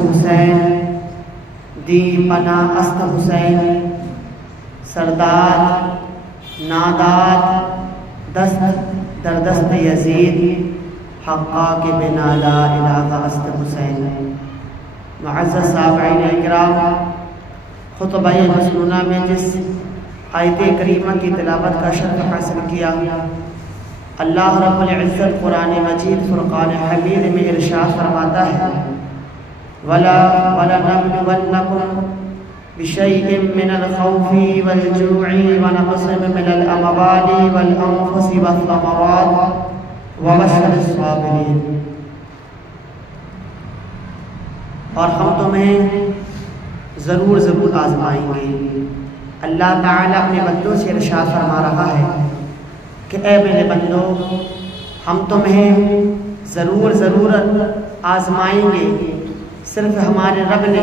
حسین دی پناہ است حسین سرداد ناداد دست در دست یزید حقا کے بنا لا الہ است حسین۔ معزز سامعین اکرام، خطبہ مسنونہ میں جس آیت کریمہ کی تلاوت کا شرف حاصل کیا، اللہ رب العزت قرآن مجید فرقان حمید میں ارشاد فرماتا ہے وَلَنَبْلُوَنَّكُمْ بِشَيْءٍ مِّنَ الْخَوْفِ وَالْجُوعِ وَنَقْصٍ مِّنَ الْأَمْوَالِ وَالْأَنفُسِ وَالثَّمَرَاتِ وَبَشِّرِ الصَّابِرِينَ۔ اور ہم تمہیں ضرور آزمائیں گے۔ اللہ تعالیٰ اپنے بندوں سے ارشاد فرما رہا ہے کہ اے میرے بندو، ہم تمہیں ضرور آزمائیں گے۔ صرف ہمارے رب نے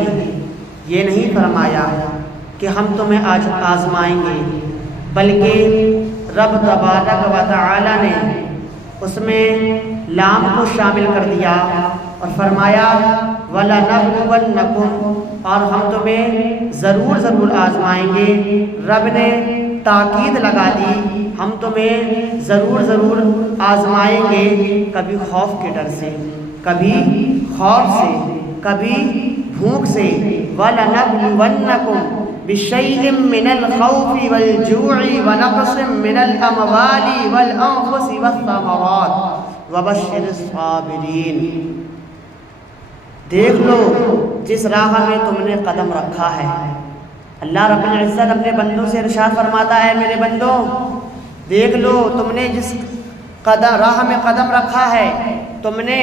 یہ نہیں فرمایا کہ ہم تمہیں آج آزمائیں گے، بلکہ رب تبارک و تعالی نے اس میں لام کو شامل کر دیا اور فرمایا وَلَنَبْلُوَنَّكُمْ، اور ہم تمہیں ضرور آزمائیں گے۔ رب نے تاکید لگا دی، ہم تمہیں ضرور آزمائیں گے، کبھی خوف کے ڈر سے، کبھی خوف سے، کبھی بھوک سے۔ وَلَنَبْلُوَنَّكُمْ بِشَيْءٍ مِّنَ الْخَوْفِ وَالْجُوعِ وَنَقْصٍ مِّنَ الْأَمْوَالِ وَالْأَنفُسِ وَالثَّمَرَاتِ وَبَشِّرِ الصَّابِرِينَ۔ دیکھ لو جس راہ میں تم نے قدم رکھا ہے۔ اللہ رب العزت اپنے بندوں سے ارشاد فرماتا ہے میرے بندوں، دیکھ لو تم نے جس راہ میں قدم رکھا ہے، تم نے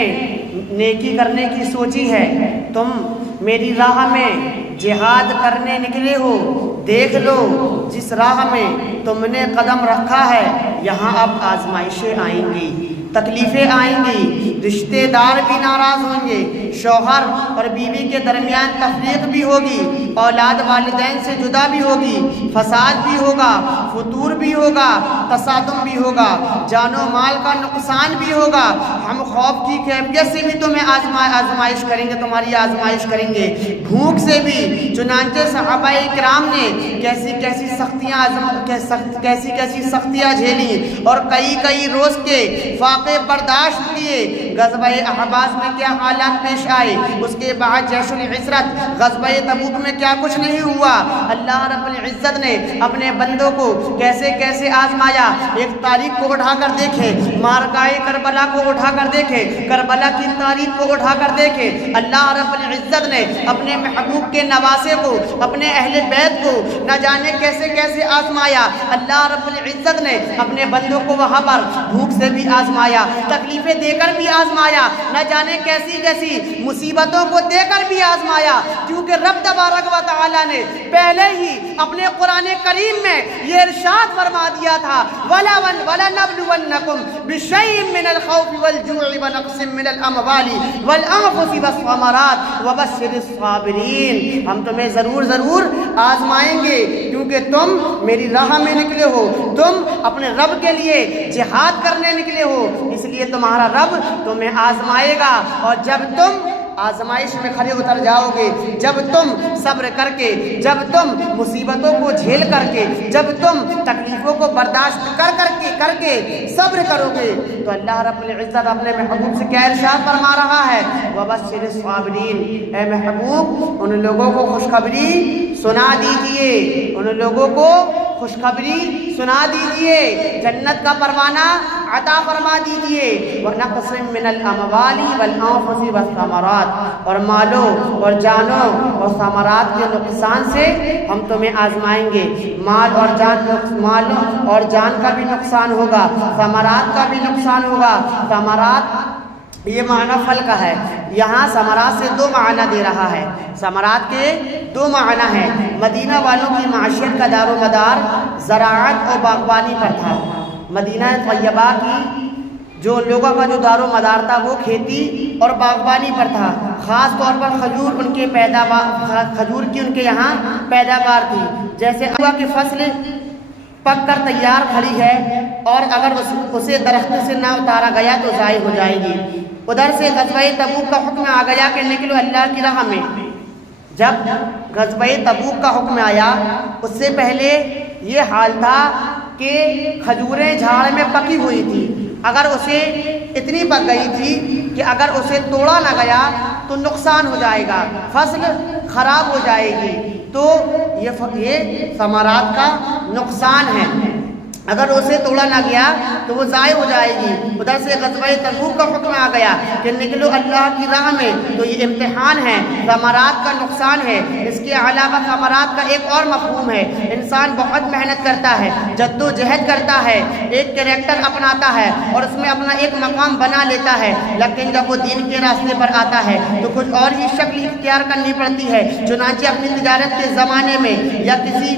نیکی کرنے کی سوچی ہے، تم میری راہ میں جہاد کرنے نکلے ہو، دیکھ لو جس راہ میں تم نے قدم رکھا ہے، یہاں اب آزمائشیں آئیں گی، تکلیفیں آئیں گی، رشتہ دار بھی ناراض ہوں گے، شوہر اور بیوی کے درمیان تفریق بھی ہوگی، اولاد والدین سے جدا بھی ہوگی، فساد بھی ہوگا، فتور بھی ہوگا، تصادم بھی ہوگا، جان و مال کا نقصان بھی ہوگا۔ ہم خوف کی کیفیت سے بھی تمہیں آزمائش کریں گے، تمہاری آزمائش کریں گے، بھوک سے بھی۔ چنانچہ صحابہ کرام نے کیسی سختیاں جھیلی اور کئی روز کے فاقے برداشت کیے۔ غزوہ احزاب میں کیا حالات پیش آئے، اس کے بعد جیش العسرت غزوہ تبوک میں کیا کچھ نہیں ہوا۔ اللہ رب العزت نے اپنے بندوں کو کیسے آزمایا۔ ایک تاریخ کو اٹھا کر دیکھے، مارکائے کربلا کو اٹھا کر دیکھے، کربلا کی تاریخ کو اٹھا کر دیکھے۔ اللہ رب العزت نے اپنے محبوب کے نواسے کو، اپنے اہل بیت کو نہ جانے کیسے آزمایا۔ اللہ رب العزت نے اپنے بندوں کو وہاں پر بھوک سے بھی آزمایا، تکلیفیں دے کر بھی آزمایا، نہ جانے کیسی مصیبتوں کو دے کر بھی آزمایا، کیونکہ رب تبارک و تعالی نے پہلے ہی اپنے قرآن کریم میں یہ ارشاد فرما دیا تھا وَلَنَبْلُوَنَّكُمْ بِشَيْءٍ مِّنَ الْخَوْفِ وَالْجُوعِ وَنَقْصٍ مِّنَ الْأَمْوَالِ وَالْأَنفُسِ وَالثَّمَرَاتِ وَبَشِّرِ الصَّابِرِينَ۔ ہم تمہیں ضرور آزمائیں گے، کیونکہ تم میری راہ میں نکلے ہو، تم اپنے رب کے لیے جہاد کرنے نکلے ہو، اس لیے تمہارا رب تمہیں آزمائے گا۔ اور جب تم آزمائش میں کھڑے اتر جاؤ گے، جب تم صبر کر کے، جب تم مصیبتوں کو جھیل کر کے، جب تم تکلیفوں کو برداشت کر کے صبر کرو گے، تو اللہ رب العزت اپنے محبوب سے کیا ارشاد فرما رہا ہے وَبَشِّرِ الصَّابِرِينَ۔ اے محبوب، ان لوگوں کو خوشخبری سنا دیجئے، ان لوگوں کو خوشخبری سنا دیجئے، جنت کا پروانہ عطا فرما دیجئے۔ وَنَقْصٍ مِّنَ الْأَمْوَالِ وَالْأَنفُسِ وَالثَّمَرَاتِ، اور مالوں اور جانوں اور ثمرات کے نقصان سے ہم تمہیں آزمائیں گے۔ مال اور جان کا بھی نقصان ہوگا، ثمرات کا بھی نقصان ہوگا۔ ثمرات یہ معنی پھل کا ہے، یہاں ثمرات سے دو معنی دے رہا ہے۔ ثمرات کے دو معنی ہیں۔ مدینہ والوں کی معیشت کا دار و مدار زراعت اور باغبانی پر تھا۔ مدینہ طیبہ کی جو لوگوں کا جو دار و مدار تھا وہ کھیتی اور باغبانی پر تھا، خاص طور پر کھجور کی ان کے یہاں پیداوار تھی۔ جیسے ہوا کی فصل پک کر تیار کھڑی ہے اور اگر اسے درخت سے نہ اتارا گیا تو ضائع ہو جائے گی، ادھر سے غزوہ تبوک کا حکم آ گیا کہ نکلو اللہ کی راہ میں۔ جب غزوہ تبوک کا حکم آیا اس سے پہلے یہ حال تھا کہ کھجوریں جھاڑ میں پکی ہوئی تھی، اگر اسے اتنی پک گئی تھی کہ اگر اسے توڑا نہ گیا تو نقصان ہو جائے گا، فصل خراب ہو جائے گی، تو یہ ثمرات کا نقصان ہے، اگر اسے توڑا نہ گیا تو وہ ضائع ہو جائے گی۔ ادھر سے غزوہ تبوک کا حکم آ گیا کہ نکلو اللہ کی راہ میں، تو یہ امتحان ہے، ثمرات کا نقصان ہے۔ اس کے علاوہ ثمرات کا ایک اور مفہوم ہے، انسان بہت محنت کرتا ہے، جد و جہد کرتا ہے، ایک کریکٹر اپناتا ہے اور اس میں اپنا ایک مقام بنا لیتا ہے، لیکن جب وہ دین کے راستے پر آتا ہے تو کچھ اور ہی شکل اختیار کرنی پڑتی ہے۔ چنانچہ اپنی تجارت کے زمانے میں یا کسی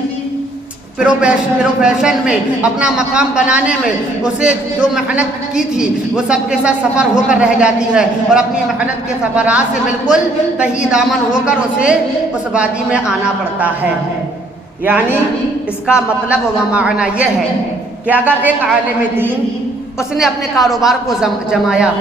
پروفیشن میں اپنا مقام بنانے میں اسے جو محنت کی تھی وہ سب کے ساتھ سفر ہو کر رہ جاتی ہے، اور اپنی محنت کے سفرات سے بالکل تہی دامن ہو کر اسے اس وادی میں آنا پڑتا ہے۔ یعنی اس کا مطلب و معنی یہ ہے کہ اگر ایک عالم دین اس نے اپنے کاروبار کو جمایا،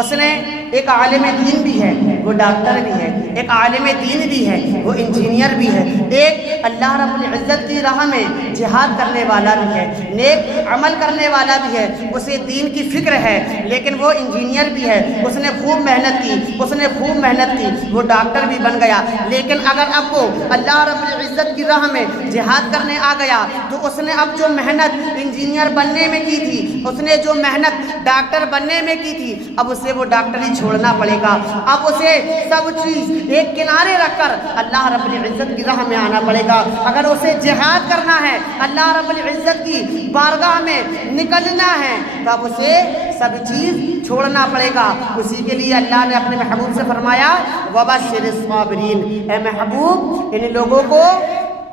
اس نے ایک عالم دین بھی ہے، وہ ڈاکٹر بھی ہے، ایک عالم دین بھی ہے، وہ انجینئر بھی ہے، ایک اللہ رب العزت کی راہ میں جہاد کرنے والا بھی ہے، نیک عمل کرنے والا بھی ہے، اسے دین کی فکر ہے، لیکن وہ انجینئر بھی ہے، اس نے خوب محنت کی، وہ ڈاکٹر بھی بن گیا، لیکن اگر اب وہ اللہ رب العزت کی راہ میں جہاد کرنے آ گیا تو اس نے اب جو محنت انجینئر بننے میں کی تھی، اس نے جو محنت ڈاکٹر بننے میں کی تھی، اب اسے وہ ڈاکٹری چھوڑنا پڑے گا، اب اسے سب چیز ایک کنارے رکھ کر اللہ رب العزت کی راہ میں آنا پڑے گا۔ اگر اسے جہاد کرنا ہے، اللہ رب العزت کی بارگاہ میں نکلنا ہے، تب اسے سب چیز چھوڑنا پڑے گا۔ اسی کے لیے اللہ نے اپنے محبوب سے فرمایا وَبَشِّرِ الصَّابِرِينَ، اے محبوب ان لوگوں کو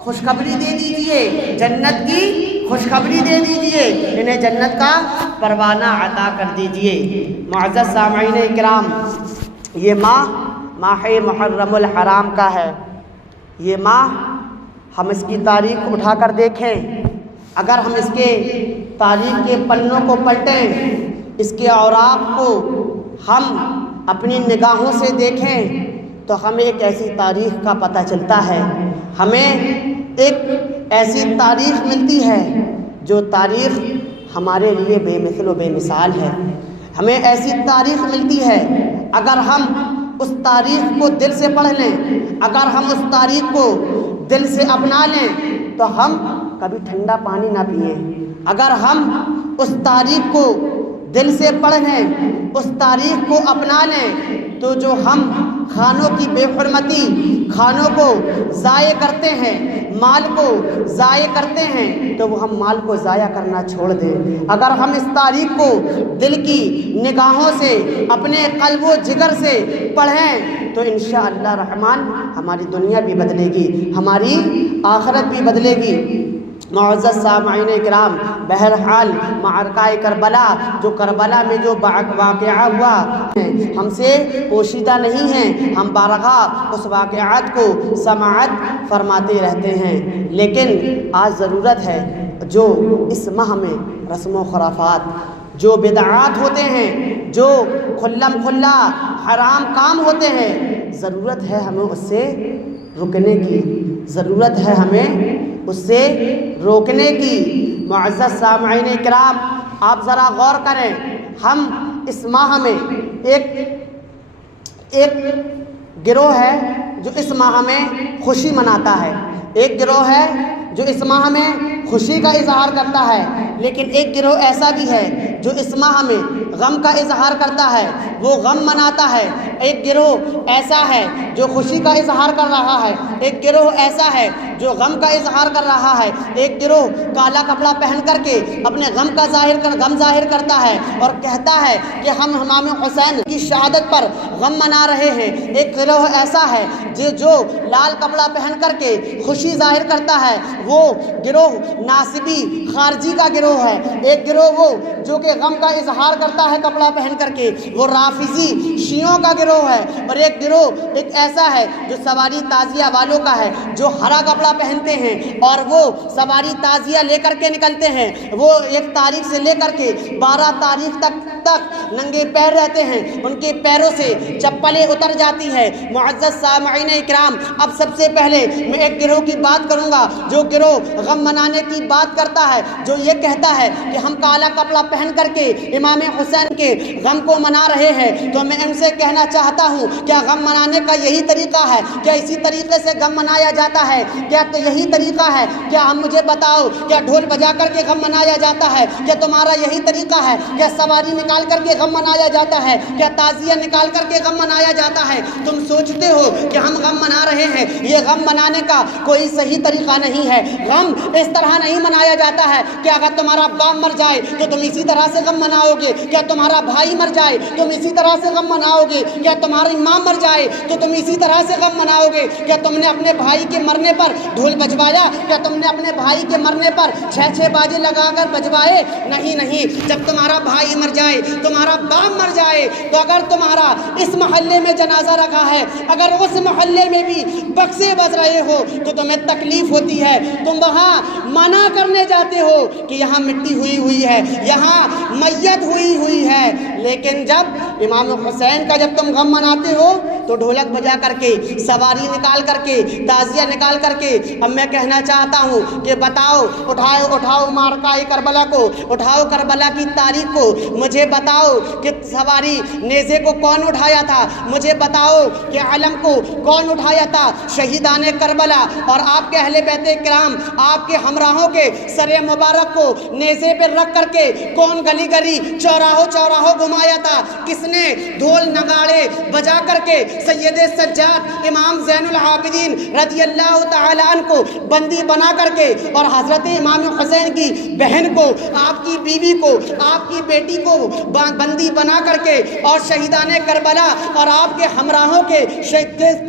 خوشخبری دے دیجئے، جنت کی خوشخبری دے دیجئے، انہیں جنت کا پروانہ عطا کر دیجئے۔ معزز سامعین اکرام، یہ ماہ محرم الحرام کا ہے، یہ ماہ ہم اس کی تاریخ اٹھا کر دیکھیں، اگر ہم اس کے تاریخ کے پنوں کو پلٹیں، اس کے اوراق کو ہم اپنی نگاہوں سے دیکھیں تو ہمیں ایک ایسی تاریخ کا پتہ چلتا ہے، ہمیں ایک ایسی تاریخ ملتی ہے جو تاریخ ہمارے لیے بے مثل و بے مثال ہے، ہمیں ایسی تاریخ ملتی ہے اگر ہم اس تاریخ کو دل سے پڑھ لیں، اگر ہم اس تاریخ کو دل سے اپنا لیں تو ہم کبھی ٹھنڈا پانی نہ پئیں، اگر ہم اس تاریخ کو دل سے پڑھ لیں، اس تاریخ کو اپنا لیں تو جو ہم کھانوں کی بے حرمتی، کھانوں کو ضائع کرتے ہیں، مال کو ضائع کرتے ہیں، تو وہ ہم مال کو ضائع کرنا چھوڑ دیں۔ اگر ہم اس تاریخ کو دل کی نگاہوں سے، اپنے قلب و جگر سے پڑھیں تو انشاءاللہ الرحمن ہماری دنیا بھی بدلے گی، ہماری آخرت بھی بدلے گی۔ معزز سامعین اکرام، بہرحال معرکہ کربلا، جو کربلا میں جو واقعہ ہوا ہم سے پوشیدہ نہیں ہیں، ہم بارگاہ اس واقعات کو سماعت فرماتے رہتے ہیں، لیکن آج ضرورت ہے جو اس ماہ میں رسم و خرافات، جو بدعات ہوتے ہیں، جو کھلم کھلا حرام کام ہوتے ہیں، ضرورت ہے ہمیں اس سے رکنے کی، ضرورت ہے ہمیں اس سے روکنے کی۔ معزز سامعین کرام، آپ ذرا غور کریں، ہم اس ماہ میں ایک گروہ ہے جو اس ماہ میں خوشی مناتا ہے، ایک گروہ ہے جو اس ماہ میں خوشی کا اظہار کرتا ہے، لیکن ایک گروہ ایسا بھی ہے جو اس ماہ میں غم کا اظہار کرتا ہے، وہ غم مناتا ہے۔ ایک گروہ ایسا ہے جو خوشی کا اظہار کر رہا ہے، ایک گروہ ایسا ہے جو غم کا اظہار کر رہا ہے، ایک گروہ کالا کپڑا پہن کر کے اپنے غم ظاہر کرتا ہے اور کہتا ہے کہ ہم امام حسین کی شہادت پر غم منا رہے ہیں۔ ایک گروہ ایسا ہے جو لال کپڑا پہن کر کے خوشی ظاہر کرتا ہے، وہ گروہ ناصبی خارجی کا گروہ ہے۔ ایک گروہ وہ جو کہ غم کا اظہار کرتا ہے کپڑا پہن کر کے، وہ رافضی شیعوں کا گروہ ہے، اور ایک گروہ ایک ایسا ہے جو سواری تعزیہ والوں کا ہے، جو ہرا کپڑا پہنتے ہیں اور وہ سواری تعزیہ لے کر کے نکلتے ہیں، وہ 1 تاریخ سے لے کر کے 12 تاریخ تک تک ننگے پیر رہتے ہیں، ان کے پیروں سے چپلیں اتر جاتی ہے۔ معزز سامعین اکرام، اب سب سے پہلے میں ایک گروہ کی بات کروں گا، جو گروہ غم منانے کی بات کرتا ہے، جو یہ کہتا ہے کہ ہم کالا کپڑا پہن کر کے امام حسین کے غم کو منا رہے ہیں۔ تو میں ان سے کہنا چاہتا ہوں، کیا غم منانے کا یہی طریقہ ہے؟ کیا اسی طریقے سے غم منایا جاتا ہے؟ کیا تو یہی طریقہ ہے؟ کیا ہم مجھے بتاؤ، کیا ڈھول بجا کر کے غم منایا جاتا ہے؟ کیا تمہارا یہی طریقہ ہے؟ کیا سواری نکال کر کے غم منایا جاتا ہے؟ کیا تعزیہ نکال کر کے غم منایا جاتا ہے؟ تم سوچتے ہو کہ ہم غم منا رہے ہیں، یہ غم منانے کا کوئی صحیح طریقہ نہیں ہے۔ غم اس طرح نہیں منایا جاتا ہے کہ اگر تمہارا باپ مر جائے تو تم اسی طرح سے غم مناؤ گے، کیا تمہارا بھائی مر جائے تم اسی طرح سے غم مناؤ گے، کیا تمہاری ماں مر جائے تو تم اسی طرح سے غم مناؤ گے، کیا تم نے اپنے بھائی کے مرنے پر ڈھول بجوایا؟ کیا تم نے اپنے بھائی کے مرنے پر 6 باجے لگا کر بجوائے؟ نہیں۔ جب تمہارا بھائی مر جائے، تمہارا باپ مر جائے، تو اگر تمہارا اس محلے میں جنازہ رکھا ہے، اگر اس محلے میں بھی بکسے بج رہے ہو تو تمہیں تکلیف ہوتی ہے، تم وہاں منع کرنے جاتے ہو کہ یہاں مٹی ہوئی ہے، یہاں میت ہوئی ہے۔ لیکن جب امام حسین کا جب تم غم مناتے ہو تو ڈھولک بجا کر کے، سواری نکال کر کے، تعزیہ نکال کر کے، اب میں کہنا چاہتا ہوں کہ بتاؤ، اٹھاؤ معرکہ کربلا کو، اٹھاؤ کربلا کی تاریخ کو، مجھے بتاؤ کہ سواری نیزے کو کون اٹھایا تھا، مجھے بتاؤ کہ علم کو کون اٹھایا تھا۔ شہیدان کربلا اور آپ کے اہل بیت کرام، آپ کے ہمراہوں کے سر مبارک کو نیزے پہ رکھ کر کے کون گلی گلی چوراہوں گھمایا تھا؟ کس نے ڈھول نگاڑے بجا کر کے سید سجاد امام زین العابدین رضی اللہ تعالیٰ عنہ کو بندی بنا کر کے، اور حضرت امام حسین کی بہن کو، آپ کی بیوی کو، آپ کی بیٹی کو بندی بنا کر کے، اور شہیدان کربلا اور آپ کے ہمراہوں کے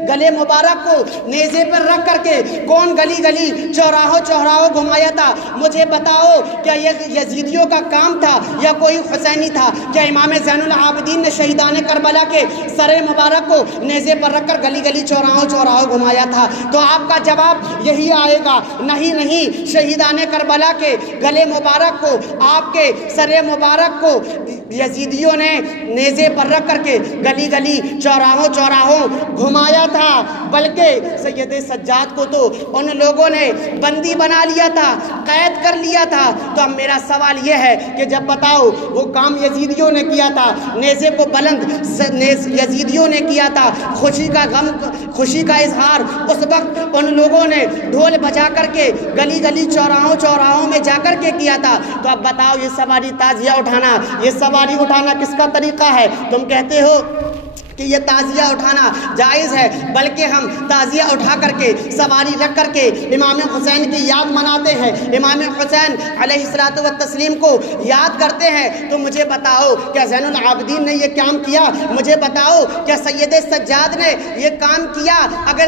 گلے مبارک کو نیزے پر رکھ کر کے کون گلی گلی چوراہوں گھمایا تھا؟ مجھے بتاؤ، کیا یہ یزیدیوں کا کام تھا یا کوئی حسینی تھا؟ کیا امام زین العابدین نے شہیدان کربلا کے سر مبارک کو نیزے پر رکھ کر گلی گلی چوراہوں گھمایا تھا؟ تو آپ کا جواب یہی آئے گا، نہیں، شہیدان کربلا کے گلے مبارک کو، آپ کے سر مبارک کو یزیدیوں نے نیزے پر رکھ کر کے گلی گلی چوراہوں گھمایا تھا، بلکہ سید سجاد کو تو ان لوگوں نے بندی بنا لیا تھا، قید کر لیا تھا۔ تو اب میرا سوال یہ ہے کہ جب بتاؤ وہ کام یزیدیوں نے کیا تھا، نیزے کو بلند یزیدیوں نے کیا تھا، خوشی کا اظہار اس وقت ان لوگوں نے ڈھول بجا کر کے گلی گلی چوراہوں میں جا کر کے کیا تھا۔ تو اب بتاؤ، یہ سواری تعزیہ اٹھانا، یہ سواری اٹھانا کس کا طریقہ ہے؟ تم کہتے ہو کہ یہ تعزیہ اٹھانا جائز ہے، بلکہ ہم تعزیہ اٹھا کر کے، سواری رکھ کر کے امام حسین کی یاد مناتے ہیں، امام حسین علیہ الصلوۃ والتسلیم کو یاد کرتے ہیں۔ تو مجھے بتاؤ، کیا زین العابدین نے یہ کام کیا؟ مجھے بتاؤ، کیا سید سجاد نے یہ کام کیا؟ اگر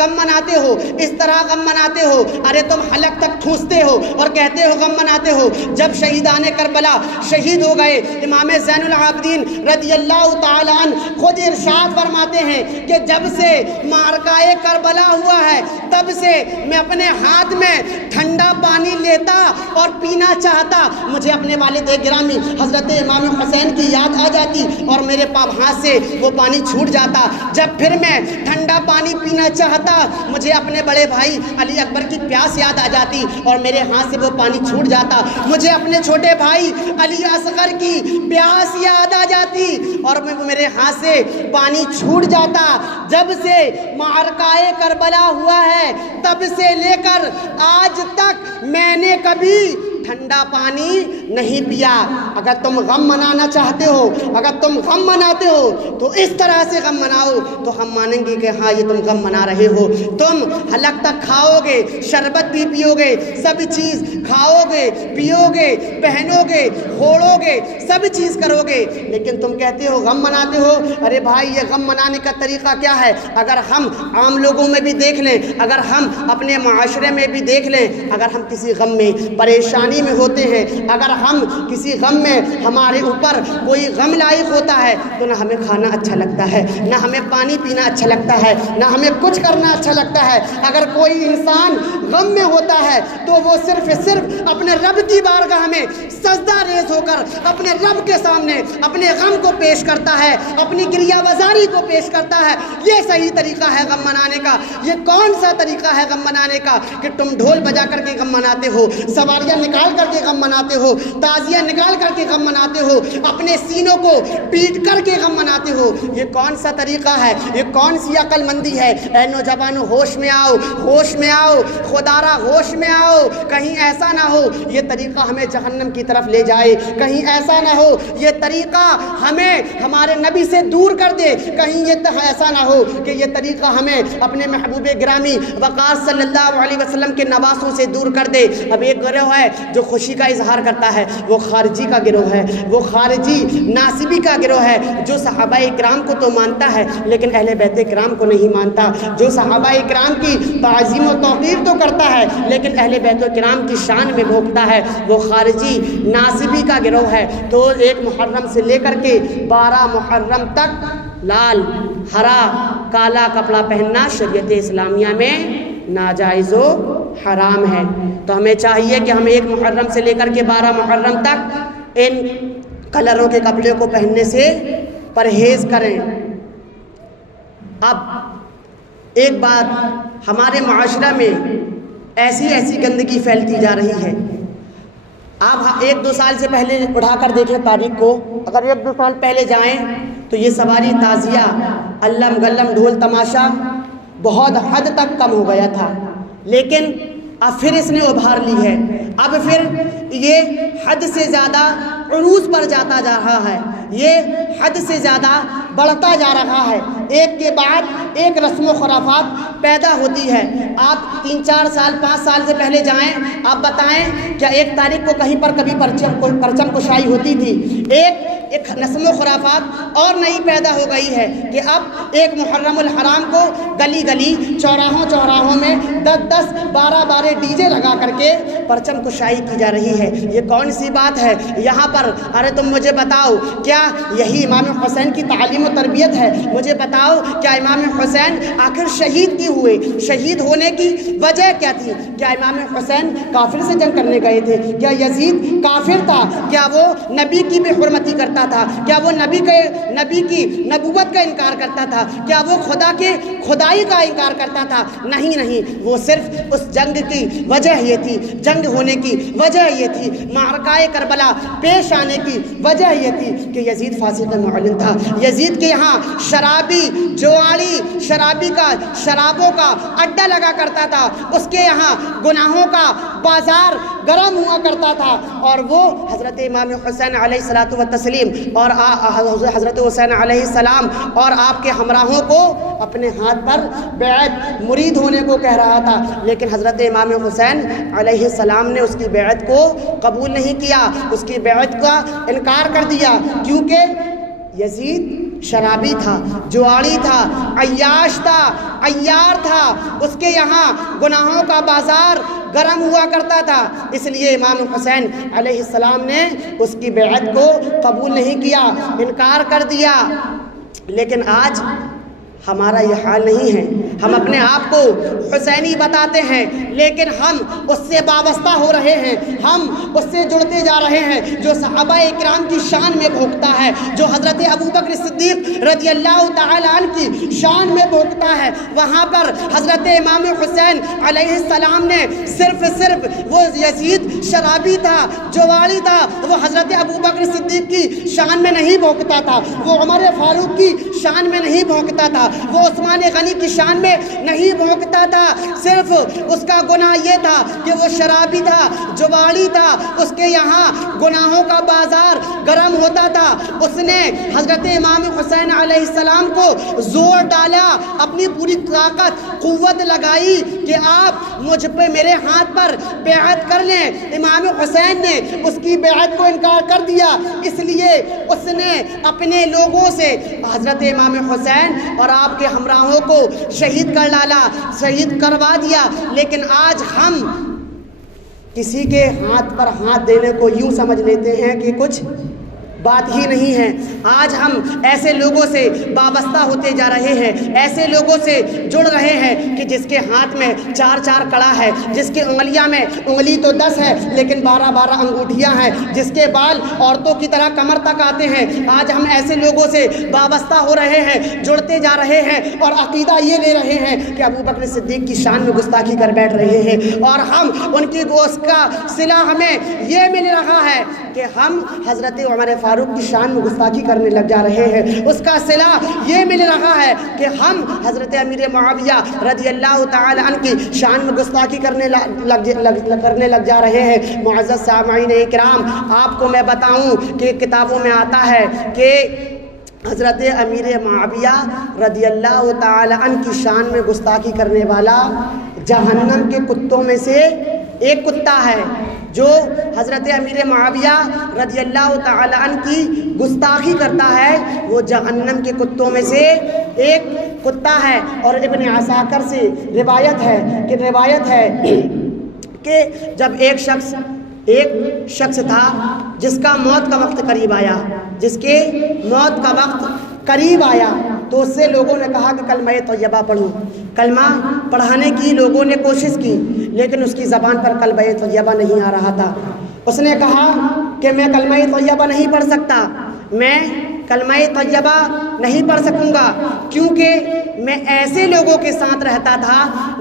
غم مناتے ہو، اس طرح غم مناتے ہو، ارے تم حلق تک ٹھونستے ہو اور کہتے ہو غم مناتے ہو۔ جب شہیدان کربلا شہید ہو گئے، امام زین العابدین رضی اللہ تعالیٰ عنہ خود ارشاد فرماتے ہیں کہ جب سے معرکہ کربلا ہوا ہے، تب سے میں اپنے ہاتھ میں ٹھنڈا پانی لیتا اور پینا چاہتا، مجھے اپنے والد گرامی حضرت امام حسین کی یاد آ جاتی اور میرے ہاتھ سے وہ پانی چھوٹ جاتا۔ جب پھر میں ٹھنڈا پانی پینا چاہتا، مجھے اپنے بڑے بھائی علی اکبر کی پیاس یاد آ جاتی اور میرے ہاتھ سے وہ پانی چھوٹ جاتا۔ مجھے اپنے چھوٹے بھائی علی اصغر کی پیاس یاد آ جاتی اور میرے ہاتھ سے پانی چھوٹ جاتا۔ جب سے معرکہ کربلا ہوا ہے، تب سے لے کر آج تک میں نے کبھی ٹھنڈا پانی نہیں پیا۔ اگر تم غم منانا چاہتے ہو، اگر تم غم مناتے ہو تو اس طرح سے غم مناؤ، تو ہم مانیں گے کہ ہاں یہ تم غم منا رہے ہو۔ تم حلق تک کھاؤ گے، شربت بھی پیو گے، سب چیز کھاؤ گے، پیو گے، پہنو گے، کھوڑو گے، سب چیز کرو گے، لیکن تم کہتے ہو غم مناتے ہو۔ ارے بھائی، یہ غم منانے کا طریقہ کیا ہے؟ اگر ہم عام لوگوں میں بھی دیکھ لیں، اگر ہم اپنے معاشرے میں بھی دیکھ لیں، اگر ہم کسی غم میں، پریشانی پریشانی میں ہوتے ہیں، اگر ہم کسی غم میں ہمارے اوپر کوئی غم لاحق ہوتا ہے تو نہ ہمیں کھانا اچھا لگتا ہے، نہ ہمیں پانی پینا اچھا لگتا ہے، نہ ہمیں کچھ کرنا اچھا لگتا ہے۔ اگر کوئی انسان غم میں ہوتا ہے تو وہ صرف اپنے رب کی بارگاہ میں سجدہ ریز ہو کر اپنے رب کے سامنے اپنے غم کو پیش کرتا ہے، اپنی گریہ وزاری کو پیش کرتا ہے۔ یہ صحیح طریقہ ہے غم منانے کا۔ یہ کون سا طریقہ ہے غم منانے کا کہ تم ڈھول بجا کر کے غم مناتے ہو، سواریاں نکال کر کے غم مناتے ہو، تازیاں نکال کر کے غم مناتے ہو، اپنے سینوں کو پیٹ کر کے غم مناتے ہو؟ یہ کون سا طریقہ ہے؟ یہ کون سی عقل مندی ہے؟ اے نوجوانوں، ہوش میں آؤ، ہوش میں آؤ، خدارا ہوش میں آؤ۔ کہیں ایسا نہ ہو یہ طریقہ ہمیں جہنم کی طرف لے جائے، کہیں ایسا نہ ہو یہ طریقہ ہمیں ہمارے نبی سے دور کر دے، کہیں یہ ایسا نہ ہو کہ یہ طریقہ ہمیں اپنے محبوب گرامی وقاص صلی اللہ علیہ وسلم کے نواسوں سے دور کر دے۔ اب ایک گروہ ہے جو خوشی کا اظہار کرتا ہے، وہ خارجی کا گروہ ہے، وہ خارجی ناصبی کا گروہ ہے، جو صحابہ کرام کو تو مانتا ہے لیکن اہل بیت کرام کو نہیں مانتا، جو صحابہ کرام کی تعظیم و توقیر تو کرتا ہے لیکن اہل بیت کرام کی شان میں بھونکتا ہے، وہ خارجی ناصبی کا گروہ ہے۔ تو 1 محرم سے لے کر کے 12 محرم تک لال، ہرا، کالا کپڑا پہننا شریعت اسلامیہ میں ناجائز و حرام ہے۔ تو ہمیں چاہیے کہ ہم 1 محرم سے لے کر کے 12 محرم تک ان کلروں کے کپڑے کو پہننے سے پرہیز کریں۔ اب ایک بات، ہمارے معاشرہ میں ایسی گندگی پھیلتی جا رہی ہے۔ آپ 1-2 سال سے پہلے اٹھا کر دیکھیں تاریخ کو، اگر 1-2 سال پہلے جائیں تو یہ سواری، تعزیہ، علم گلم، ڈھول تماشا بہت حد تک کم ہو گیا تھا، لیکن اب پھر اس نے ابھار لی ہے۔ اب پھر یہ حد سے زیادہ عروج پر جاتا جا رہا ہے، یہ حد سے زیادہ بڑھتا جا رہا ہے، ایک کے بعد ایک رسم و خرافات پیدا ہوتی ہے۔ آپ 3-4 سال 5 سال سے پہلے جائیں، آپ بتائیں کیا 1 تاریخ کو کہیں پر کبھی پرچم کشائی ہوتی تھی؟ ایک رسم و خرافات اور نئی پیدا ہو گئی ہے کہ اب 1 محرم الحرام کو گلی گلی، چوراہوں میں 10-10 12-12 ڈی جے لگا کر کے پرچم کشائی کی جا رہی ہے۔ یہ کون سی بات ہے یہاں پر؟ ارے تم مجھے بتاؤ، کیا یہی امام حسین کی تعلیم و تربیت ہے؟ مجھے بتاؤ کیا امام حسین آخر شہید کیوں ہوئے؟ شہید ہونے کی وجہ کیا تھی؟ کیا امام حسین کافر سے جنگ کرنے گئے تھے؟ کیا یزید کافر تھا؟ کیا وہ نبی کی بے حرمتی کرتا تھا؟ کیا وہ نبی کی نبوت کا انکار کرتا تھا؟ کیا وہ خدا کے خدائی کا انکار کرتا تھا؟ نہیں، وہ صرف اس جنگ کی وجہ یہ تھی، جنگ ہونے کی وجہ یہ تھی، معرکہ کربلا پیش آنے کی وجہ یہ تھی کہ یزید فاسق معلن تھا، یزید کے یہاں شرابی، جواڑی، شرابوں کا اڈا لگا کرتا تھا، اس کے یہاں گناہوں کا بازار گرم ہوا کرتا تھا، اور وہ حضرت امام حسین علیہ الصلوۃ والتسلیم اور حضرت حسین علیہ السلام اور آپ کے ہمراہوں کو اپنے ہاتھ پر بیعت مرید ہونے کو کہہ رہا تھا، لیکن حضرت امام حسین علیہ السلام نے اس کی بیعت کو قبول نہیں کیا، اس کی بیعت کا انکار کر دیا، کیونکہ یزید شرابی تھا، جواڑی تھا، عیاش تھا، عیار تھا، اس کے یہاں گناہوں کا بازار گرم ہوا کرتا تھا، اس لیے امام حسین علیہ السلام نے اس کی بیعت کو قبول نہیں کیا، انکار کر دیا۔ لیکن آج ہمارا یہ حال نہیں ہے، ہم اپنے آپ کو حسینی بتاتے ہیں لیکن ہم اس سے وابستہ ہو رہے ہیں، ہم اس سے جڑتے جا رہے ہیں جو صحابہ کرام کی شان میں بھونکتا ہے، جو حضرت ابوبکر صدیق رضی اللہ تعالی عنہ کی شان میں بھونکتا ہے۔ وہاں پر حضرت امام حسین علیہ السلام نے صرف وہ یزید شرابی تھا، جواڑی تھا، وہ حضرت ابوبکر صدیق کی شان میں نہیں بھونکتا تھا، وہ عمر فاروق کی شان میں نہیں بھونکتا تھا، وہ عثمان غنی کی شان میں نہیں بھونکتا تھا، صرف اس کا گناہ یہ تھا کہ وہ شرابی تھا، جواڑی تھا، اس کے یہاں گناہوں کا بازار گرم ہوتا تھا۔ اس نے حضرت امام حسین علیہ السلام کو زور ڈالا، اپنی پوری طاقت قوت لگائی کہ آپ مجھ پہ میرے ہاتھ پر بیعت کر لیں۔ امام حسین نے اس کی بیعت کو انکار کر دیا، اس لیے اس نے اپنے لوگوں سے حضرت امام حسین اور آپ کے ہمراہوں کو شہید کر ڈالا، شہید کروا دیا۔ لیکن آج ہم کسی کے ہاتھ پر ہاتھ دینے کو یوں سمجھ لیتے ہیں کہ کچھ بات ہی نہیں ہے۔ آج ہم ایسے لوگوں سے وابستہ ہوتے جا رہے ہیں، ایسے لوگوں سے جڑ رہے ہیں کہ جس کے ہاتھ میں 4 کڑا ہے، جس کے انگلیاں میں انگلی تو 10 ہے لیکن 12 انگوٹھیاں ہیں، جس کے بال عورتوں کی طرح کمر تک آتے ہیں۔ آج ہم ایسے لوگوں سے وابستہ ہو رہے ہیں، جڑتے جا رہے ہیں اور عقیدہ یہ لے رہے ہیں کہ ابو بکر صدیق کی شان میں گستاخی کر بیٹھ رہے ہیں، اور ہم ان کی گوشت کا صلہ ہمیں یہ مل رہا ہے کہ ہم حضرت عمر فاروق کی شان میں گستاخی کرنے لگ جا رہے ہیں۔ اس کا صلہ یہ مل رہا ہے کہ ہم حضرت امیر معاویہ رضی اللہ تعالی عنہ کی شان میں گستاخی کرنے لگ جا رہے ہیں۔ معزز سامعین اکرام، آپ کو میں بتاؤں کہ کتابوں میں آتا ہے کہ حضرت امیر معاویہ رضی اللہ تعالی عنہ کی شان میں گستاخی کرنے والا جہنم کے کتوں میں سے ایک کتا ہے۔ جو حضرت امیر معاویہ رضی اللہ تعالی عنہ کی گستاخی کرتا ہے وہ جہنم کے کتوں میں سے ایک کتا ہے۔ اور ابن عساکر سے روایت ہے کہ جب ایک شخص تھا جس کا موت کا وقت قریب آیا تو اس سے لوگوں نے کہا کہ کلمہ طیبہ پڑھو۔ کلمہ پڑھانے کی لوگوں نے کوشش کی لیکن اس کی زبان پر کلمہ طیبہ نہیں آ رہا تھا۔ اس نے کہا کہ میں کلمہ طیبہ نہیں پڑھ سکتا، میں کلمہ طیبہ نہیں پڑھ سکوں گا، کیونکہ میں ایسے لوگوں کے ساتھ رہتا تھا،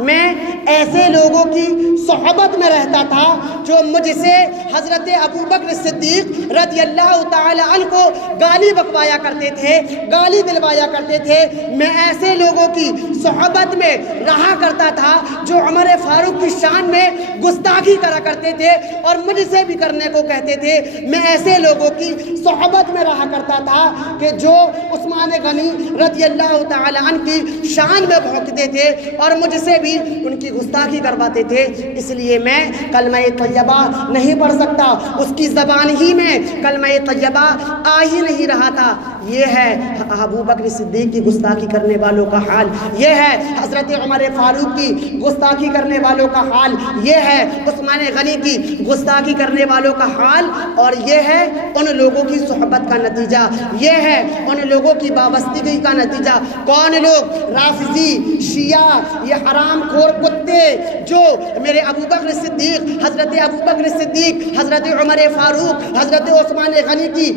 میں ایسے لوگوں کی صحبت میں رہتا تھا جو مجھ سے حضرت ابو بکر صدیق رضی اللہ تعالی عنہ کو گالی بکوایا کرتے تھے، گالی دلوایا کرتے تھے۔ میں ایسے لوگوں کی صحبت میں رہا کرتا تھا جو عمر فاروق کی شان میں گستاخی کرا کرتے تھے اور مجھ سے بھی کرنے کو کہتے تھے۔ میں ایسے لوگوں کی صحبت میں رہا کرتا تھا کہ جو عثمان غنی رضی اللہ تعالی عنہ کی شان میں بھونکتے تھے اور مجھ سے بھی ان کی گستاخی کرواتے تھے، اس لیے میں کلمہ طیبہ نہیں پڑھ سکتا۔ اس کی زبان ہی میں کلمہ طیبہ آ ہی نہیں رہا تھا۔ یہ ہے ابو بکر صدیق کی گستاخی کرنے والوں کا حال، یہ ہے حضرت عمر فاروق کی گستاخی کرنے والوں کا حال، یہ ہے عثمان غنی کی گستاخی کرنے والوں کا حال، اور یہ ہے ان لوگوں کی صحبت کا نتیجہ، یہ ہے ان لوگوں کی وابستگی کا نتیجہ۔ کون لوگ؟ رافضی، شیعہ، یہ حرام خور کتے جو میرے ابو بکر صدیق، حضرت ابو بکر صدیق، حضرت عمر فاروق، حضرت عثمان غنی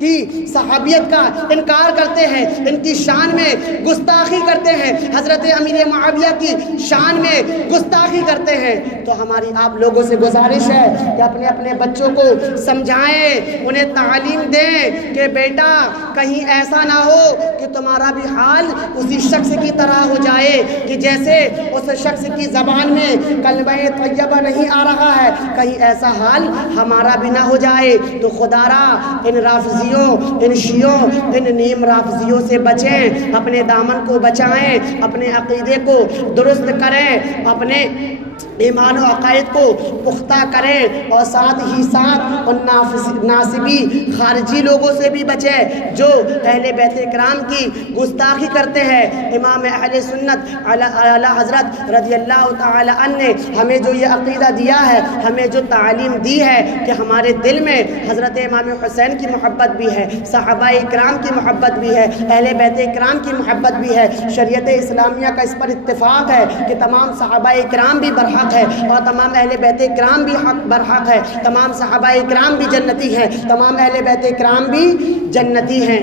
کی صحابیت کا انکار کرتے ہیں، ان کی شان میں گستاخی کرتے ہیں، حضرت امیر معاویہ کی شان میں گستاخی کرتے ہیں۔ تو ہماری آپ لوگوں سے گزارش ہے کہ اپنے اپنے بچوں کو سمجھائیں، انہیں تعلیم دیں کہ بیٹا کہیں ایسا نہ ہو کہ تمہارا بھی حال اسی شخص کی طرح ہو جائے کہ جیسے اس شخص کی زبان میں کلمہ طیبہ نہیں آ رہا ہے، کہیں ایسا حال ہمارا بھی نہ ہو جائے۔ تو خدا را ان رافضیوں، ان شیعوں، ان نیم رافضیوں سے بچیں، اپنے دامن کو بچائیں، اپنے عقیدے کو درست کریں، اپنے ایمان و عقائد کو پختہ کریں، اور ساتھ ہی ساتھ ان ناصبی خارجی لوگوں سے بھی بچیں جو اہل بیت کرام کی گستاخی کرتے ہیں۔ امام اہل سنت اعلیٰ حضرت رضی اللہ تعالی عنہ نے ہمیں جو یہ عقیدہ دیا ہے، ہمیں جو تعلیم دی ہے کہ ہمارے دل میں حضرت امام حسین کی محبت بھی ہے، صحابہ کرام کی محبت بھی ہے، اہل بیت کرام کی محبت بھی ہے۔ شریعت اسلامیہ کا اس پر اتفاق ہے کہ تمام صحابہ کرام بھی برحق ہے اور تمام اہل بیت کرام بھی برحق ہے، تمام صحابہ کرام بھی جنتی ہیں، تمام اہل بیت کرام بھی جنتی ہیں۔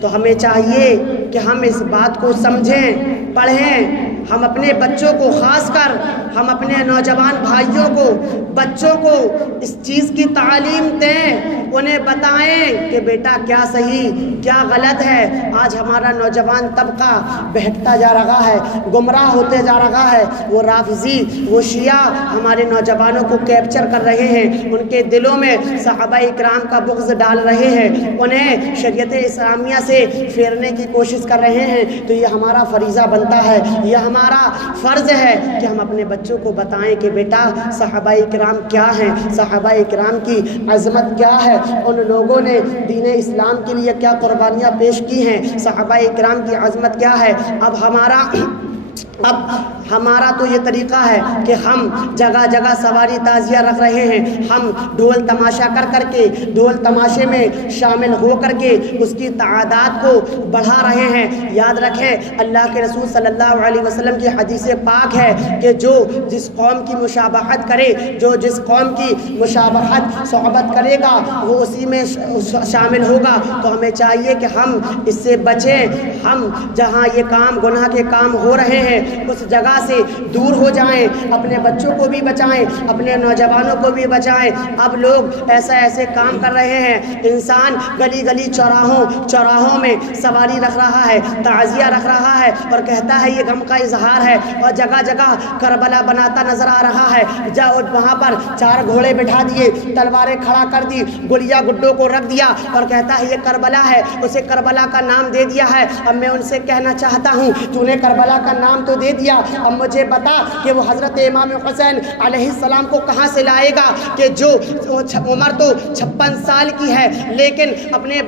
تو ہمیں چاہیے کہ ہم اس بات کو سمجھیں، پڑھیں، ہم اپنے بچوں کو، خاص کر ہم اپنے نوجوان بھائیوں کو، بچوں کو اس چیز کی تعلیم دیں، انہیں بتائیں کہ بیٹا کیا صحیح کیا غلط ہے۔ آج ہمارا نوجوان طبقہ بہکتا جا رہا ہے، گمراہ ہوتے جا رہا ہے۔ وہ رافضی، وہ شیعہ ہمارے نوجوانوں کو کیپچر کر رہے ہیں، ان کے دلوں میں صحابہ کرام کا بغض ڈال رہے ہیں، انہیں شریعت اسلامیہ سے پھیرنے کی کوشش کر رہے ہیں۔ تو یہ ہمارا فریضہ بنتا ہے، یہ ہمارا فرض ہے کہ ہم اپنے بچوں کو بتائیں کہ بیٹا صحابہ کرام کیا ہیں، صحابہ کرام کی عظمت کیا ہے، ان لوگوں نے دین اسلام کے لیے کیا قربانیاں پیش کی ہیں، صحابہ کرام کی عظمت کیا ہے۔ اب اب ہمارا تو یہ طریقہ ہے کہ ہم جگہ جگہ سواری تعزیہ رکھ رہے ہیں، ہم ڈھول تماشا کر کے ڈھول تماشے میں شامل ہو کر کے اس کی تعداد کو بڑھا رہے ہیں۔ یاد رکھیں اللہ کے رسول صلی اللہ علیہ وسلم کی حدیث پاک ہے کہ جو جس قوم کی مشابہت کرے، جو جس قوم کی مشابہت صحبت کرے گا وہ اسی میں شامل ہوگا۔ تو ہمیں چاہیے کہ ہم اس سے بچیں، ہم جہاں یہ کام گناہ کے کام ہو رہے ہیں اس جگہ سے دور ہو جائیں، اپنے بچوں کو بھی بچائیں، اپنے نوجوانوں کو بھی بچائیں۔ اب لوگ ایسے کام کر رہے ہیں، انسان گلی گلی چوراہوں میں سواری رکھ رہا ہے، تعزیہ رکھ رہا ہے اور کہتا ہے یہ غم کا اظہار ہے، اور جگہ جگہ کربلا بناتا نظر آ رہا ہے۔ وہاں پر 4 گھوڑے بٹھا دیے، تلواریں کھڑا کر دی، گڑیا گڈوں کو رکھ دیا اور کہتا ہے یہ کربلا ہے، اسے کربلا کا نام دے دیا ہے۔ اب میں ان سے کہنا چاہتا ہوں تو نے کربلا کا نام تو دے دیا، اب مجھے بتا کہ وہ حضرت امام حسین علیہ السلام کو کہاں سے لائے گا کہ جو عمر تو 56 سال کی ہے لیکن اپنے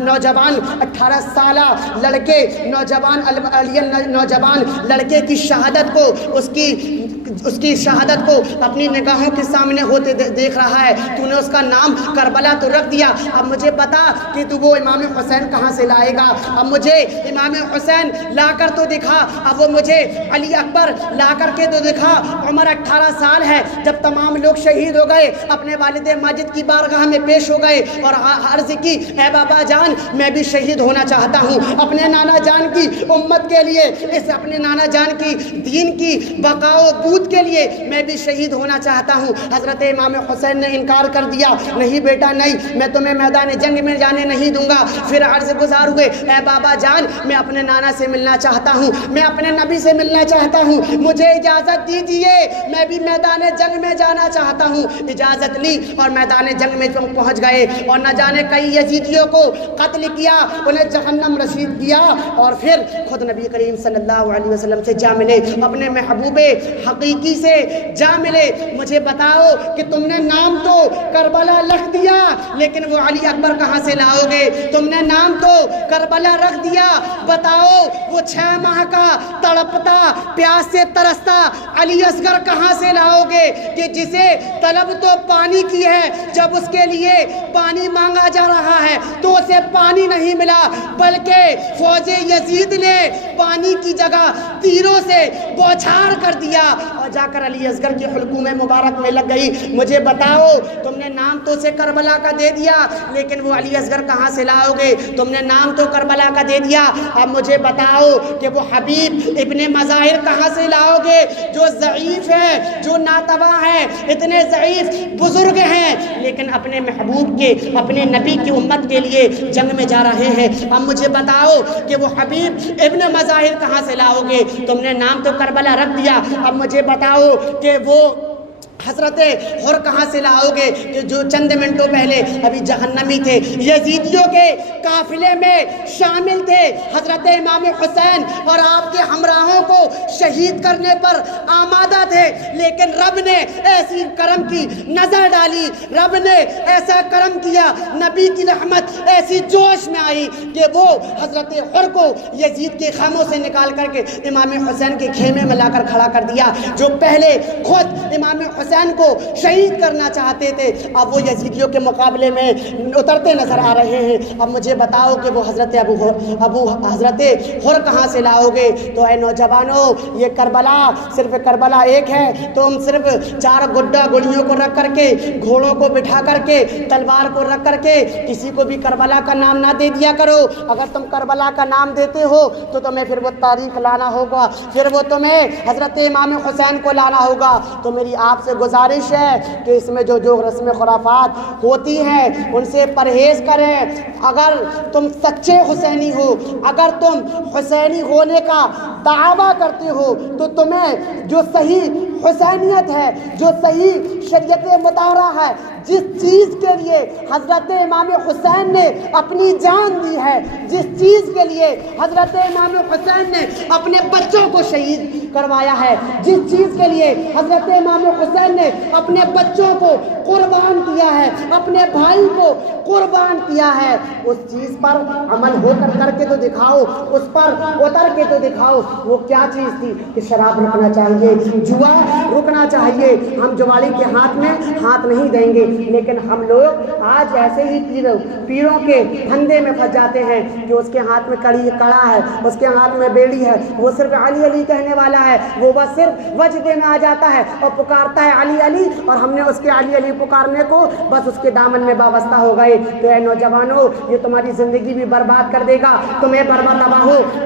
نوجوان 18 سالہ لڑکے نوجوان لڑکے کی شہادت کو اس کی شہادت کو اپنی نگاہوں کے سامنے ہوتے دیکھ رہا ہے، تو نے اس کا نام کربلا تو رکھ دیا۔ اب مجھے بتا کہ تو وہ امام حسین کہاں سے لائے گا؟ اب مجھے امام حسین لا کر تو دکھا، اب وہ مجھے علی اکبر لا کر کے تو دکھا۔ عمر 18 سال ہے جب تمام لوگ شہید ہو گئے، اپنے والد ماجد کی بارگاہ میں پیش ہو گئے اور عرض کی اے بابا جان میں بھی شہید ہونا چاہتا ہوں اپنے نانا جان کی امت کے لیے، اس اپنے نانا جان کی دین کی بقا و بود کے لیے میں بھی شہید ہونا چاہتا ہوں۔ حضرت امام حسین نے انکار کر دیا، نہیں بیٹا نہیں، میں تمہیں میدان جنگ میں جانے نہیں دوں گا۔ پھر عرض گزار ہوئے اے بابا جان میں اپنے نانا سے ملنا چاہتا ہوں، میں اپنے نبی سے ملنا چاہتا ہوں، مجھے اجازت دیجیے میں بھی میدان جنگ میں جانا چاہتا ہوں۔ اجازت لی اور میدان جنگ میں پہنچ گئے اور نہ جانے کئی یزیدیوں کو قتل کیا، انہیں جہنم رسید کیا اور پھر خود نبی کریم صلی اللہ علیہ وسلم سے جا ملے، اپنے محبوب حقیقی سے جا ملے۔ مجھے بتاؤ کہ تم نے نام تو کربلا لکھ دیا لیکن وہ علی اکبر کہاں سے لاؤ گے؟ تم نے نام تو کربلا رکھ دیا، بتاؤ وہ 6 ماہ کا تڑپتا پیاس سے ترستا علی اصغر کہاں سے لاؤ گے کہ جسے طلب تو پانی کی ہے، جب اس کے لیے پانی مانگا جا رہا ہے تو اسے پانی نہیں ملا بلکہ فوج یزید نے پانی کی جگہ تیروں سے بوچھار کر دیا اور جا کر علی اصغر کی حلقوم مبارک میں لگ گئی۔ مجھے بتاؤ تم نے نام تو اسے کربلا کا دے دیا لیکن وہ علی اصغر کہاں سے لاؤ گے؟ تم نے نام تو کربلا کا دے دیا، اب مجھے بتاؤ کہ وہ حبیب ابن مظاہر کہاں سے لاؤ گے جو ضعیف ہے، جو ناتوا ہے، اتنے ضعیف بزرگ ہیں لیکن اپنے محبوب کے اپنے نبی کی امت کے لیے جنگ میں جا رہے ہیں۔ اب مجھے بتاؤ کہ وہ حبیب ابن مظاہر کہاں سے لاؤ گے؟ تم نے نام تو کربلا رکھ دیا، اب مجھے بتاؤ کہ وہ حضرت حر کہاں سے لاؤ گے کہ جو چند منٹوں پہلے ابھی جہنمی تھے، یزیدیوں کے قافلے میں شامل تھے، حضرت امام حسین اور آپ کے ہمراہوں کو شہید کرنے پر آمادہ تھے لیکن رب نے ایسی کرم کی نظر ڈالی، رب نے ایسا کرم کیا، نبی کی رحمت ایسی جوش میں آئی کہ وہ حضرت حر کو یزید کے خیموں سے نکال کر کے امام حسین کے خیمے میں لا کر کھڑا کر دیا۔ جو پہلے خود امام حسین کو شہید کرنا چاہتے تھے اب وہ یزیدیوں کے مقابلے میں اترتے نظر آ رہے ہیں۔ اب مجھے بتاؤ کہ وہ حضرت حضرت حر کہاں سے لاؤ گے؟ تو اے نوجوانوں یہ کربلا صرف کربلا ایک ہے، تم صرف 4 گڑیوں کو رکھ کر کے، گھوڑوں کو بٹھا کر کے، تلوار کو رکھ کر کے کسی کو بھی کربلا کا نام نہ دے دیا کرو۔ اگر تم کربلا کا نام دیتے ہو تو تمہیں پھر وہ تاریخ لانا ہوگا، پھر وہ تمہیں حضرت امام حسین کو لانا ہوگا۔ تو میری آپ سے گزارش ہے کہ اس میں جو رسم خرافات ہوتی ہیں ان سے پرہیز کریں۔ اگر تم سچے حسینی ہو، اگر تم حسینی ہونے کا دعویٰ کرتے ہو تو تمہیں جو صحیح حسینیت ہے، جو صحیح شریعت مطالعہ ہے، جس چیز کے لیے حضرت امام حسین نے اپنی جان دی ہے، جس چیز کے لیے حضرت امام حسین نے اپنے بچوں کو شہید کروایا ہے، جس چیز کے لیے حضرت امام حسین نے اپنے بچوں کو قربان کیا ہے، اپنے بھائی کو قربان کیا ہے، اس چیز پر عمل ہو کر کے تو دکھاؤ، اس پر اتر کے تو دکھاؤ۔ وہ کیا چیز تھی کہ شراب رکنا چاہیے، جوا رکنا چاہیے، ہم جوالی کے ہاتھ میں ہاتھ نہیں دیں گے۔ لیکن ہم لوگ آج ایسے ہی پیروں کے دھندے میں پھنس جاتے ہیں کہ اس کے ہاتھ میں کڑا ہے، اس کے ہاتھ میں بیڑی ہے، وہ صرف علی علی کہنے والا ہے، وہ بس صرف وجدے میں آ جاتا ہے اور پکارتا ہے علی علی، اور ہم نے اس کے علی علی پکارنے کو بس اس کے دامن میں وابستہ ہو گئے۔ تو اے نوجوانوں، یہ تمہاری زندگی بھی برباد کر دے گا، تمہیں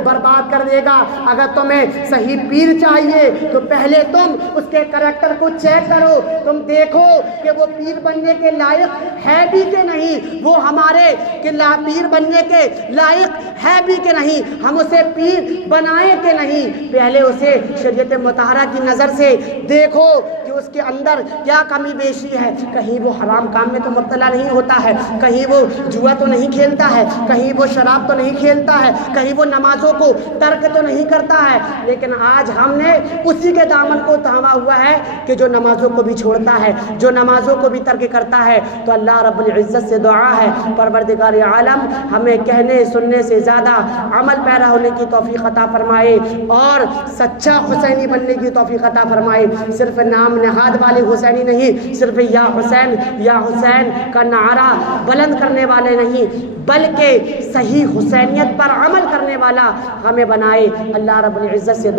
برباد کر دے گا۔ اگر تمہیں صحیح پیر چاہیے تو پہلے تم اس کے کریکٹر کو چیک کرو، تم دیکھو کہ وہ پیر بننے کے لائق ہے بھی کہ نہیں، وہ ہمارے پیر بننے کے لائق ہے بھی کہ نہیں، ہم اسے پیر بنائیں کہ نہیں۔ پہلے اسے شریعت مطہرہ کی نظر سے دیکھو کہ اس کے اندر کیا کمی بیشی ہے، کہیں وہ حرام کام میں تو مبتلا نہیں ہوتا ہے، کہیں وہ جوا تو نہیں کھیلتا ہے، کہیں وہ شراب تو نہیں کھیلتا ہے، کہیں وہ نمازوں کو ترک تو نہیں کرتا ہے۔ لیکن آج ہم نے اسی کے دامن کو تھاما ہوا ہے کہ جو نمازوں کو بھی چھوڑتا ہے، جو نمازوں کو بھی ترک کرتا ہے۔ تو اللہ رب العزت سے دعا ہے، پروردگار عالم ہمیں کہنے سننے سے زیادہ عمل پیرا ہونے کی توفیق عطا فرمائے اور سچا حسینی بننے کی توفیق عطا فرمائے۔ صرف نام نہاد والے حسینی نہیں، صرف یا حسین کا نعرہ بلند کرنے والے نہیں، بلکہ صحیح حسینیت پر عمل کرنے والا ہمیں بنائے۔ اللہ رب العزت سے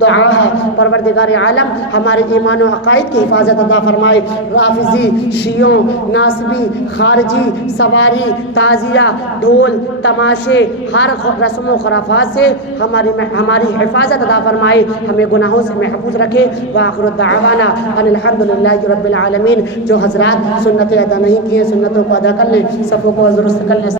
دعا ہے، پروردگار عالم ہمارے ایمان و عقائد کی حفاظت عطا فرمائے۔ رافضی، شیعوں، ناصبی، خارجی، سواری، تعزیہ، ڈھول، تماشے، ہر رسم و خرافات سے ہماری حفاظت عطا فرمائے، ہمیں گناہوں سے محفوظ رکھے۔ وآخر دعوانا ان الحمدللہ رب العالمین۔ جو حضرات سنتیں ادا نہیں کیے، سنتوں کو ادا کر لیں، صفوں کو درست کر لیں۔